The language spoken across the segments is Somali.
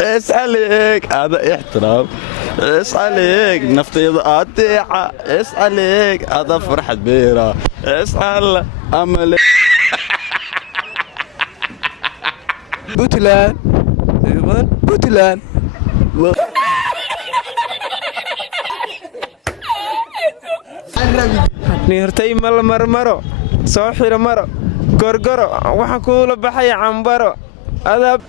اسألك هذا احترام اسألك نفتي قاطعة اسألك هذا فرحة بيرة اسأل أمل بوتلان بوتلان نيرتي مال مرمرو صاحر مرو غرغرو waxaan ku la baxay cambaro adab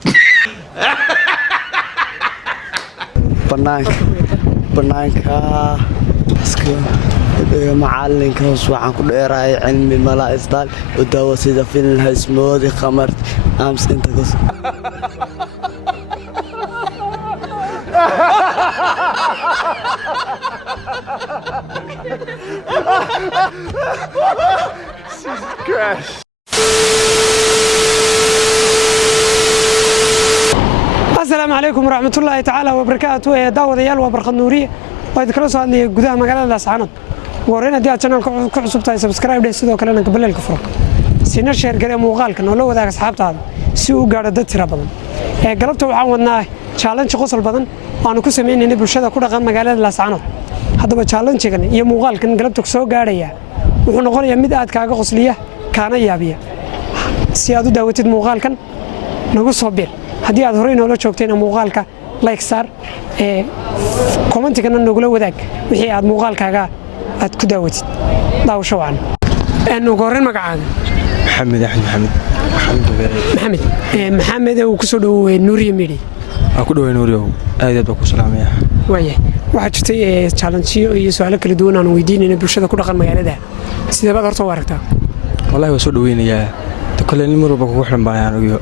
banaanka iska macalinka waxaan ku dheerahay cilmi mala isdaal oo daawo sida filin haysmoodi qamar aams inta kus crash السلام عليكم ورحمة الله تعالى وبركاته داود يال وبرخد نورية وإذا كلا سؤال لي جودها مجال الأسعانات ورينا دي عشان كعصب تاي سبسكرايب ده سيدو كلنا قبل الكفر سينر شير قريب مغال كنا لو ذاك أصحاب هذا سووا قاعد ترى بدن قربت وعاوننا challenge قصل بدن أنا كسمين إني برشة كل رقم مجال الأسعانات هذا بchallenge كان يا مغال كان قربت كسو قارية ونقول يا ميد كاجا قصلية كان يابية سيادو داوتد مغال كان نقول صبير haddii aad horey noola joogteen muuqaalka like sar commentkana nagula wadaag wixii aad muuqaalkaaga aad ku daawatid daawasho wacan ugu horreyn magacaaga maxamed axmed maxamed maxamed uu ku soo dhaweeyay Nuuriye Media ku dhaweeyay Nuuriye aad baa ku salaamaya waaye waxa jirtay challenge iyo su'aalo kala duwan aan weydiinayna bulshada ku dhaqan magaalada sidee baad horta u aragtaa wallahi waa soo dhaweynayaa كل المرة بقول حرام بيان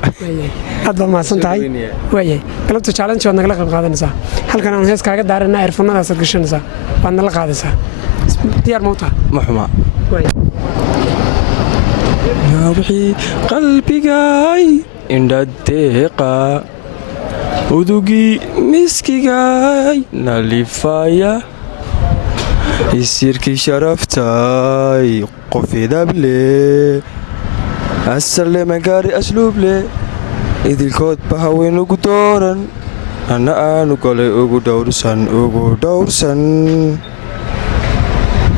هذا ما سنتاي وياه قلبت challenge وانا نقلق القادنسا هل كان هيس كاجا دارنا عرفنا هذا سكشنسا وانا القادنسا ديار موتها محمى وياه يا روحي قلبي جاي عند الدقة ودوقي مسكي جاي نالفايا يصير كي شرفتاي قفي دبلي أسر مقاري أسلوب لي إذ الكود بهوين ugu dooran أنا aanu galay ugu dhowrsan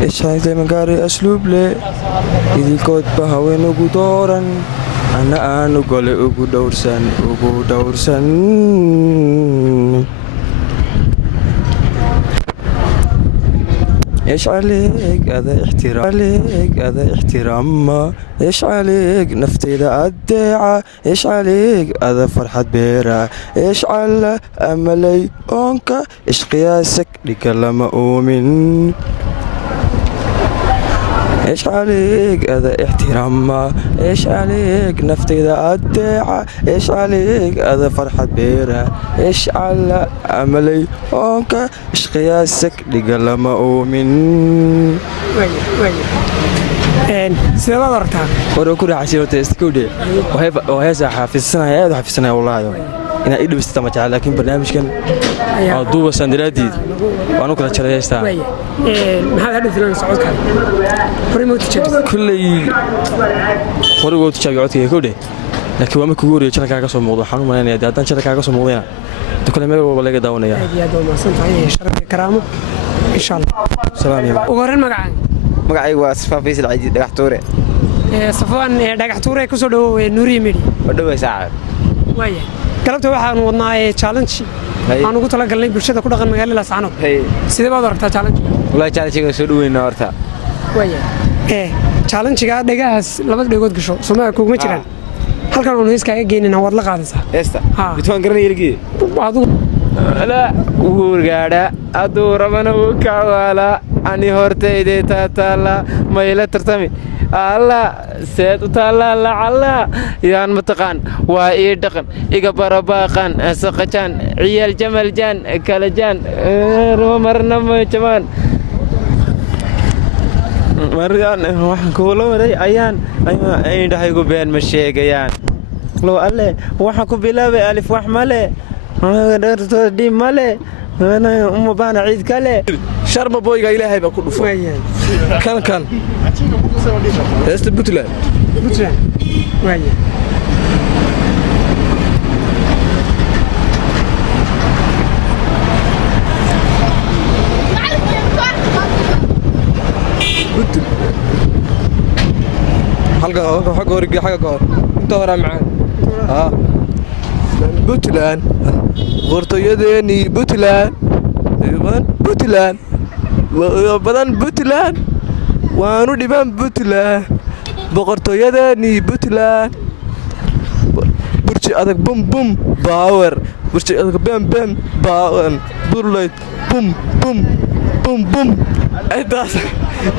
إيش مقاري أسلوب لي إذ الكود بهوين ugu dooran أنا aanu galay ugu dhowrsan إيش عليك هذا احترام إيش عليك نفتي ذا الدعاء إيش عليك هذا فرحة بيرة إيش على أملي أنك إيش قياسك لكلام أؤمن إيش عليك هذا احترام إيش عليك نفتي ذا الدعاء إيش عليك هذا فرحة بيرة إيش على أملي أنك إيش قياسك لقلم أؤمن سيدي ضرتها ورا كل عشيرة تستكودي وهي حافظ سنة والله إن إيده بستمتع لكن برنامج كان دوبة سندرادي وأنا كنت أشتري يستا هذا هدف لنا صعود كان فريموت تشجع كل فريموت تشجع عطيه كودي لكن وما كوري شركة كاسو موضوع حنو ما يعني دادان شركة كاسو موضوعنا تكلم ماله ولا جداونا يا يا دوما سنتعي شرف كرامه إن شاء الله سلام يا وقرن magacaygu waa Safaan Faysal Ciidi Dhagaxtuure Safaan Dhagaxtuure ku soo dhawo Nuuriye Media wadaway saacad waaye galabta waxaan wadnaa challenge aan ugu tala galnay bulshada ku dhaqan magaalada Laascaanood sidee baad u aragtaa challenge wallahi challenge-ga soo dhaweynaa horta waaye challenge-ga dhagahaas laba dhagood gasho Soomaaliya kuma jiraan halkan oo iskaaga geynina wad la qaadaysaa heesta bitwaan garanay yargii adigu لا وورغادا ادو ربنا وكاوالا اني هورتيدي تاتالا ما يلا ترتمي الله سيد تالا لعلا يان متقان واي دقن ايغا برباقان سقجان عيال جمل جان كلجان رومرنا مجمان مريان waxaan kuula waday ayaan ay indhahaygu been ma sheegayaan loo alle waxaan ku bilaabay alif wax male دارتو دي ماله انا بان عيد كله شرب بويغا الهي با كدفو كان است بوتلان وايه حق ورقي حق قور انت ورا معانا بوتلان قرطيديني بوتلان بوتلان بدن بوتلان وانو ديبان بوتلان بقرطيديني بوتلان برشي ادك بوم بوم باور برشي ادك بام بام باور برليت بوم بوم بوم بوم ايداس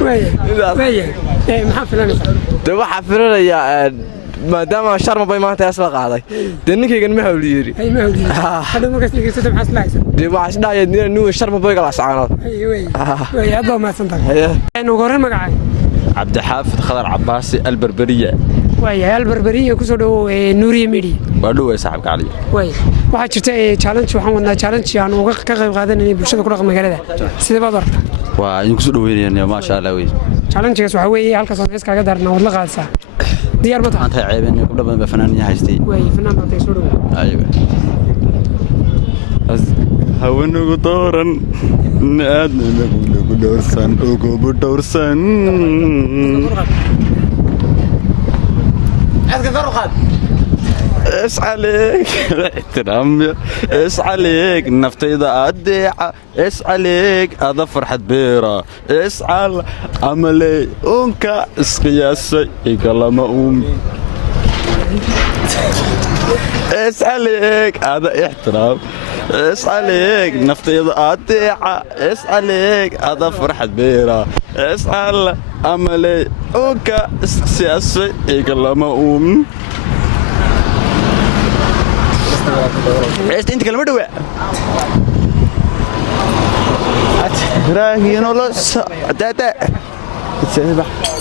ويا maxaa filanaysaa de waxa filanaya maadaama sharma bay maanta isla qaaday de ninkaygan ma hawliyiri ay ma hawliyiri hadda markaas dhigaysato maxaa islaaysan de waxa isdhaayay inuu sharma bay kala saacanaad way aad baa mahadsantahay ugu horreyn magacaaga cabdixaafid khadar cabaasi alberberiya waaya alberberiya kusoo dhawow nuuriye media waa dhowey saaxiibka cali waxaa jirta challenge waxaan wadnaa challenge aan uga ka qayb qaadanayay bulshada ku dhaqan magaalada sidee baad aragtaa waa idin kusoo dhaweynayaan maasha Allah wey challenge-gaas waxa weeye halkaas oo hees kaaga daarna wad la qaadaysaa diyaar ma tahay maanta ceebeen ku dhaban ba fanaaniin haystay way fanaan baad soo dhawow ayba haweenugu dooran aadnagu dhowrsan ugu dhowrsan إيش عليك احترام إيش عليك نفتي إذا أديعة إيش عليك هذا فرحة بيرة إيش على عملي أنك إسقياسي يقال ما أمي إيش عليك هذا احترام إيش عليك نفتي إذا أديعة إيش عليك هذا فرحة بيرة إيش على عملي أنك إسقياسي يقال ما أمي عشت انت كلمه دواء راهين ولا تاتا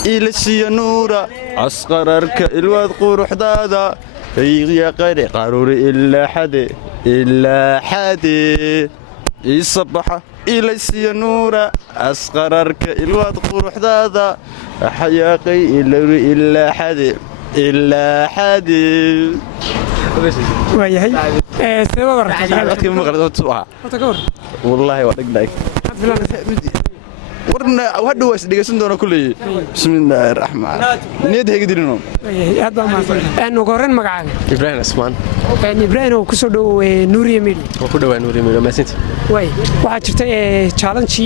إلى نورا عسقرك الواد قروح دادا يا قري قاروري إلا حدي يصبح إلى نورا عسقرك الواد قروح دادا حياقي إلا حدي waayahay sidee baad aragtaa ما قرأت سوها والله ودق دايك ورنا وهدو واس دغيسن دونا كلي بسم الله الرحمن نيد هيك دينو aad baa mahadsan ugu horreyn magacaaga ibrahim asmaan ibrahim oo kusoo dhawow nuuriye media oo ku dhawaa nuuriye media maasinti way waxaa jirta challenge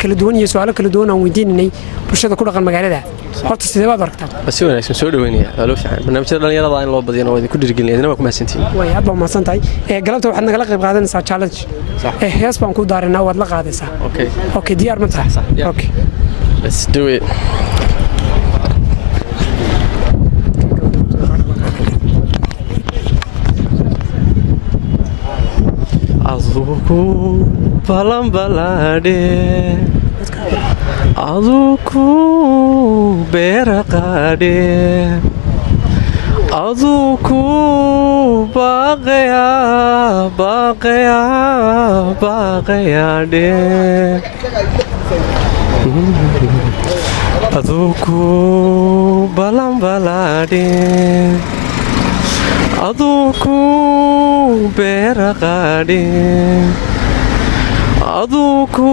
kala duwan iyo su'aalo kala duwan aan weydiinay bulshada ku dhaqan magaalada horta sidee baad aragtaa si wanaagsan soo dhaweynaya waa loo fiican barnaamijyada dhalinyarada in loo badiyana waa ku dhiirigelinayna waa ku maasantiin way aad baa mahadsan tahay galabta waxaad nagala qayb qaadanaysaa challenge hees baan ku daarinaa waad la qaadaysaa okay diyaar ma tahay okay let's do it azuku balambalade azuku beraqade azuku baqaya de azuku balambalade azuku beraqade azuku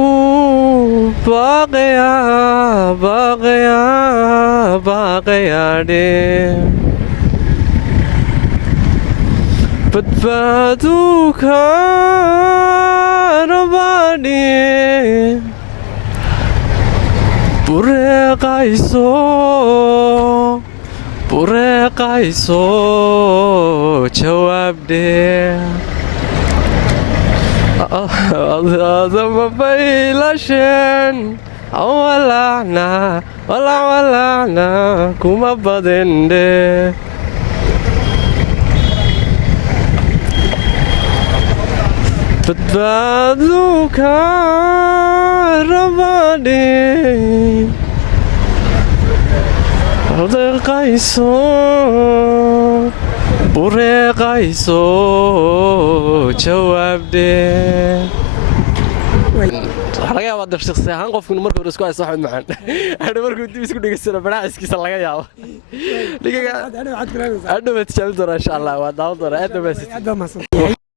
baqaya de badbaaduka rabani bureeqayso jawaabde adama baylashen walacna kuma badende badbaaduka rabani bureeqayso jawaabde waxa laga yaabaa dad shakhsi ahaan qofku markuu isku haysto wax macaan hadda markuu dib isku dhigaysana baraaciskiisa laga yaabo ligaga hadda ma tijaabin doona insha Allah waa daawan doona aad ma